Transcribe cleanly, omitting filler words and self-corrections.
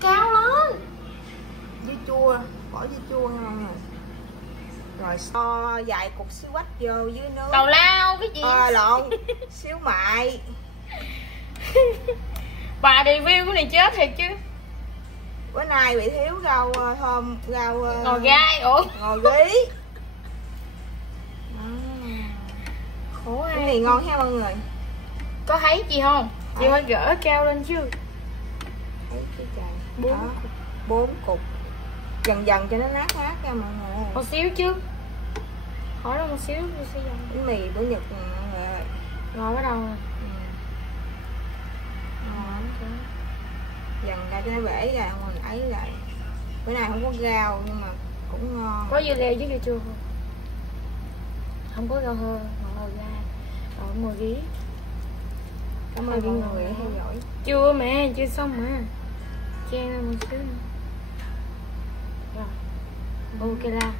cao lên. Dưa chua, bỏ dưa chua ngon rồi. Rồi so vài cục xíu quách vô dưới nước. Tào lao cái gì? Lộn. Xíu mại. Bà review cái này chết thiệt chứ. Bữa nay bị thiếu rau thơm, rau ngò gai, ngò gí. Khổ Cái ai. này ngon ha mọi người. Có thấy gì không? Chị phải gỡ cao lên chứ. Thấy cái trời. 4 cục. Dần dần cho nó nát ra mọi người. Một xíu chứ. Khỏi đâu một xíu sẽ dần. Bánh mì của Nhật nè mọi người ơi. Rồi bắt đầu nè. Dần ra cho nó bể ra mình ấy lại. Bữa nay không có rau nhưng mà cũng ngon. Có dưa leo với dưa chua không? Không có rau hơi, ngò gai. Ngồi ghí. Cảm ơn mọi người đã theo dõi. Chưa mẹ, chưa xong mà. Che ra một xíu nữa. Rồi. Ok la.